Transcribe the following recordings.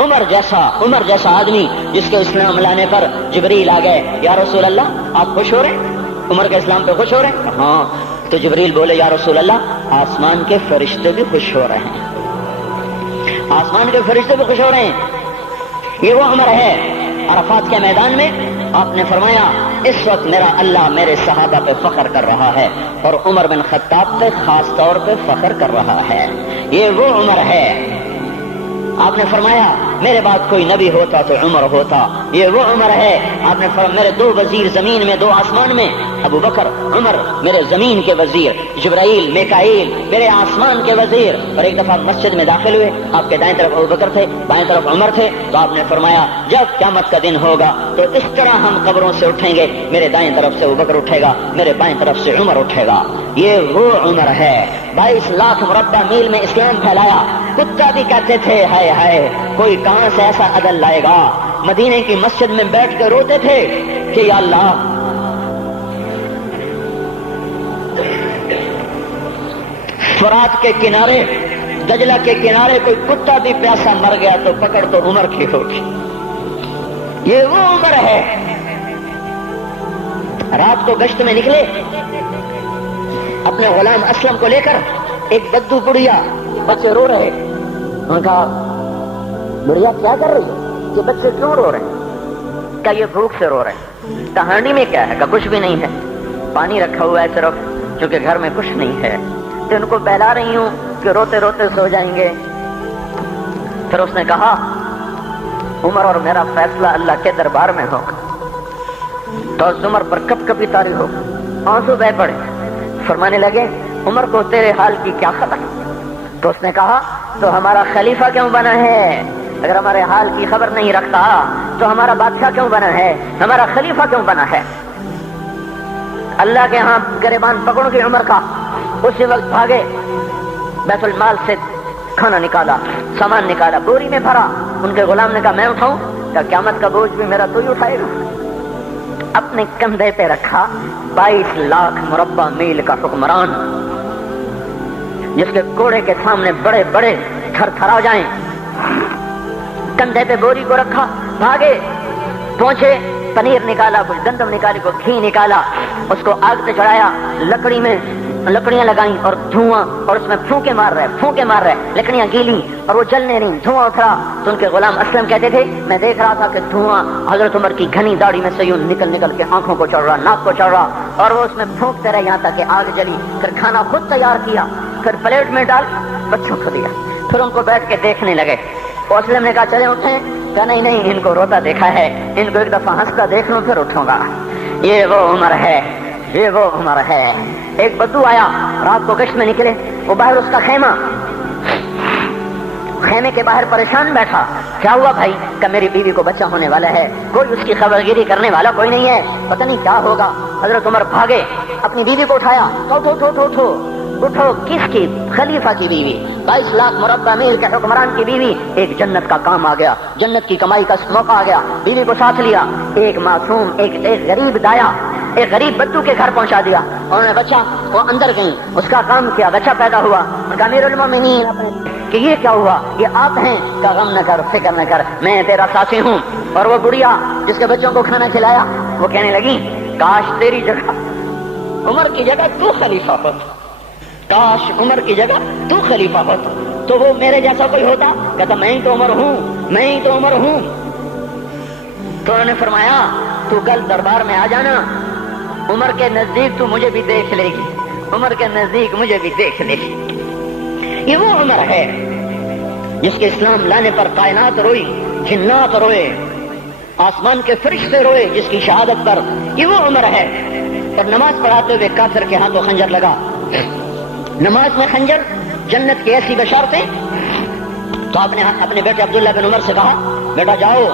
عمر جیسا آدمی جس کے اسلام لانے پر جبریل آ گئے، یا رسول اللہ آپ خوش ہو رہے ہیں؟ عمر کے اسلام پہ خوش ہو رہے ہیں؟ ہاں۔ تو جبریل بولے یا رسول اللہ آسمان کے فرشتے بھی خوش ہو رہے ہیں، آسمان کے فرشتے بھی خوش ہو رہے ہیں۔ یہ وہ عمر ہے۔ عرفات کے میدان میں آپ نے فرمایا اس وقت میرا اللہ میرے صحابہ پہ فخر کر رہا ہے، اور عمر بن خطاب پہ خاص طور پہ فخر کر رہا ہے۔ یہ وہ عمر ہے۔ آپ نے فرمایا میرے بعد کوئی نبی ہوتا تو عمر ہوتا۔ یہ وہ عمر ہے۔ آپ نے فرمایا میرے 2 وزیر زمین میں 2 آسمان میں، ابو بکر عمر میرے زمین کے وزیر، جبرائیل میکائیل میرے آسمان کے وزیر۔ اور ایک دفعہ مسجد میں داخل ہوئے، آپ کے دائیں طرف ابو بکر تھے، بائیں طرف عمر تھے، تو آپ نے فرمایا جب قیامت کا دن ہوگا تو اس طرح ہم قبروں سے اٹھیں گے، میرے دائیں طرف سے ابو بکر اٹھے گا، میرے بائیں طرف سے عمر اٹھے گا۔ یہ وہ عمر ہے۔ 22 لاکھ مربع میل میں اسلام پھیلایا۔ کتا بھی کہتے تھے ہائے ہائے کوئی کہاں سے ایسا عدل لائے گا۔ مدینے کی مسجد میں بیٹھ کے روتے تھے کہ یا اللہ فرات کے کنارے، دجلہ کے کنارے کوئی کتا بھی پیاسا مر گیا تو پکڑ تو عمر کی ہوگی۔ یہ وہ عمر ہے۔ رات کو گشت میں نکلے اپنے غلام اسلم کو لے کر، ایک بدو بڑھیا، بچے رو رہے، انہوں نے کہا بڑھیا کیا کر رہی ہے؟ کہ بچے کیوں رو رہے ہیں؟ کہا یہ بھوک سے رو رہے ہیں۔ کہانی میں کیا ہے؟ کہ کچھ بھی نہیں ہے، پانی رکھا ہوا ہے صرف، کیونکہ گھر میں کچھ نہیں ہے، تو ان کو بہلا رہی ہوں کہ روتے روتے سو جائیں گے۔ پھر اس نے کہا عمر اور میرا فیصلہ اللہ کے دربار میں ہوگا۔ تو اس عمر پر کپ کپی طاری ہو، آنسو بہ پڑے، فرمانے لگے عمر کو تیرے حال کی کیا خبر؟ تو اس نے کہا تو ہمارا خلیفہ کیوں بنا ہے؟ اگر ہمارے حال کی خبر نہیں رکھتا تو ہمارا بادشاہ کیوں بنا ہے؟ ہمارا خلیفہ کیوں بنا ہے؟ اللہ کے ہاں گریبان پکڑوں کی عمر کا۔ اسی وقت بھاگے، بیت المال سے کھانا نکالا، سامان نکالا، بوری میں بھرا۔ ان کے غلام نے کہا میں اٹھاؤں؟ کہ قیامت کا بوجھ بھی میرا تو ہی اٹھائے گا۔ اپنے کندھے پہ رکھا 22 لاکھ مربع میل کا حکمران، جس کے گھوڑے کے سامنے بڑے بڑے تھر تھرا جائیں، کندھے پہ بوری کو رکھا، بھاگے، پہنچے، پنیر نکالا، کچھ گندم نکالی، کو گھی نکالا، اس کو آگ پہ چڑھایا، لکڑی میں لکڑیاں لگائیں اور دھواں، اور اس میں پھونکے مار رہے، لکڑیاں گیلی اور وہ جلنے رہی، دھواں اٹھ رہا۔ تو ان کے غلام اسلم کہتے تھے میں دیکھ رہا تھا کہ دھواں حضرت عمر کی گھنی داڑھی میں سے یوں نکل نکل کے آنکھوں کو چڑھ رہا، ناک کو چڑھ رہا، اور وہ اس میں پھونکتے رہے یہاں تک کہ آگ جلی۔ پھر کھانا خود تیار کیا، پھر پلیٹ میں ڈال بچوں کو دیا، پھر ان کو بیٹھ کے دیکھنے لگے۔ اسلم نے کہا چلے اٹھیں؟ کہا نہیں، ان کو روتا دیکھا ہے، ان کو ایک دفعہ ہنستا دیکھ لوں پھر اٹھوں گا۔ یہ وہ عمر ہے، یہ وہ عمر ہے۔ ایک بدو آیا، رات کو گشت میں نکلے، وہ باہر اس کا خیمے کے باہر پریشان بیٹھا۔ کیا ہوا بھائی؟ کہ میری بیوی کو بچہ ہونے والا ہے، کوئی اس کی خبرگیری کرنے والا کوئی نہیں ہے، پتہ نہیں کیا ہوگا۔ حضرت عمر بھاگے، اپنی بیوی کو اٹھایا، اٹھو، کس کی؟ خلیفہ کی بیوی، 22 لاکھ مربع میل کے حکمران کی بیوی۔ ایک جنت کا کام آ گیا، جنت کی کمائی کا موقع آ گیا، بیوی کو ساتھ لیا، ایک معصوم، ایک غریب دایا، ایک غریب بدو کے گھر پہنچا دیا۔ انہوں نے بچہ، وہ اندر گئی، اس کا کام کیا، بچہ پیدا ہوا۔ ان کا امیر المومنین کہ یہ کیا ہوا؟ یہ آپ ہیں؟ کا غم نہ کر، فکر نہ کر، میں تیرا ساتھی ہوں۔ اور وہ بڑھیا جس کے بچوں کو کھانا کھلایا، وہ کہنے لگی کاش تیری جگہ عمر کی جگہ تو خلیفہ ہوتا، کاش عمر کی جگہ تو خلیفہ ہوتا تو وہ میرے جیسا کوئی ہوتا۔ کہتا میں ہی تو عمر ہوں۔ تو انہوں نے فرمایا تو کل دربار میں آ جانا، عمر کے نزدیک تو مجھے بھی دیکھ لے گی، عمر کے نزدیک مجھے بھی دیکھ لے گی۔ یہ وہ عمر ہے جس کے اسلام لانے پر کائنات روئی، جنات روئے، آسمان کے فرشتے روئے جس کی شہادت پر۔ یہ وہ عمر ہے۔ اور نماز پڑھاتے ہوئے کافر کے ہاتھوں خنجر لگا، نماز میں خنجر، جنت کی ایسی بشارتیں۔ تو آپ نے اپنے بیٹے عبداللہ بن عمر سے کہا بیٹا جاؤ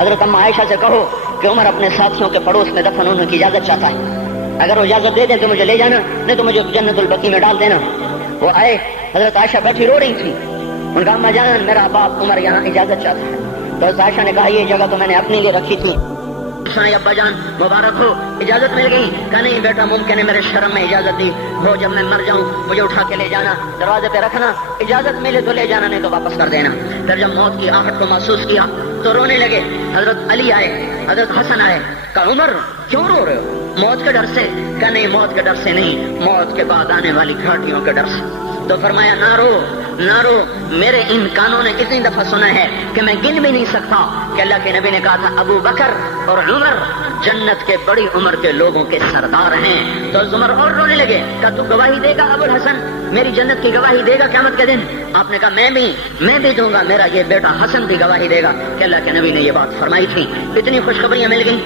حضرت اماں عائشہ سے کہو کہ عمر اپنے ساتھیوں کے پڑوس میں دفن ہونے کی اجازت چاہتا ہے، اگر وہ اجازت دے دیں تو مجھے لے جانا، نہیں تو مجھے جنت البقیع میں ڈال دینا۔ وہ آئے، حضرت عائشہ بیٹھی رو رہی تھی، ان کا اماں جان میرا باپ عمر یہاں اجازت چاہتا ہے۔ تو حضرت عائشہ نے کہا یہ جگہ تو میں نے اپنے لیے رکھی تھی، سنا ابا جان مبارک ہو, اجازت مل گئی. کہا نہیں بیٹا ممکن ہے میرے شرم میں اجازت دی ہو, جب میں مر جاؤں مجھے اٹھا کے لے جانا, دروازے پہ رکھنا, اجازت ملے تو لے جانا نہیں تو واپس کر دینا. پھر جب موت کی آہٹ کو محسوس کیا تو رونے لگے. حضرت علی آئے, حضرت حسن آئے. کہا عمر کیوں رو رہے ہو, موت کے ڈر سے؟ کہا نہیں موت کے ڈر سے نہیں, موت کے بعد آنے والی گھاٹیوں کے ڈر سے. تو فرمایا نہ رو نہ رو, میرے ان کانوں نے اتنی دفعہ سنا ہے کہ میں گن بھی نہیں سکتا کہ اللہ کے نبی نے کہا تھا ابو بکر اور عمر جنت کے بڑی عمر کے لوگوں کے سردار ہیں. تو عمر اور رونے لگے. کہا تو گواہی دے گا ابو الحسن, میری جنت کی گواہی دے گا قیامت کے دن؟ آپ نے کہا میں بھی دوں گا, میرا یہ بیٹا حسن بھی گواہی دے گا کہ اللہ کے نبی نے یہ بات فرمائی تھی. اتنی خوشخبریاں مل گئی.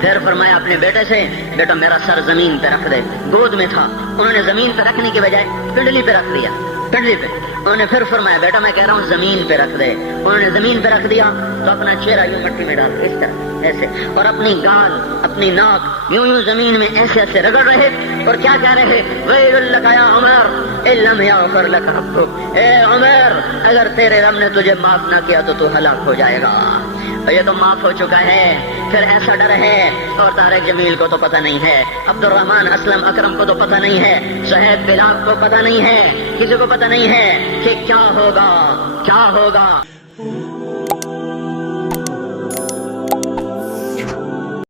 پھر فرمایا اپنے بیٹے سے بیٹا میرا سر زمین پہ رکھ دے. گود میں تھا, انہوں نے زمین پہ رکھنے کی بجائے پنڈلی پہ رکھ دیا, پنڈلی پہ. انہوں نے پھر فرمایا بیٹا میں کہہ رہا ہوں زمین پہ رکھ دے. انہوں نے زمین پہ رکھ دیا تو اپنا چہرہ یوں مٹی میں ڈال اس طرح ایسے, اور اپنی گال اپنی ناک یوں زمین میں ایسے ایسے رگڑ رہے اور کیا کہہ رہے, ویل لک یا عمر ان لم یغفر لک ربک, اے عمر اگر تیرے رب نے تجھے معاف نہ کیا تو ہلاک ہو جائے گا. یہ تو معاف ہو چکا ہے, پھر ایسا ڈر ہے. اور طارق جمیل کو تو پتہ نہیں ہے, عبد الرحمن اسلم اکرم کو تو پتہ نہیں ہے, شہید بلال کو پتہ نہیں ہے, کسی کو پتہ نہیں ہے کہ کیا ہوگا کیا ہوگا.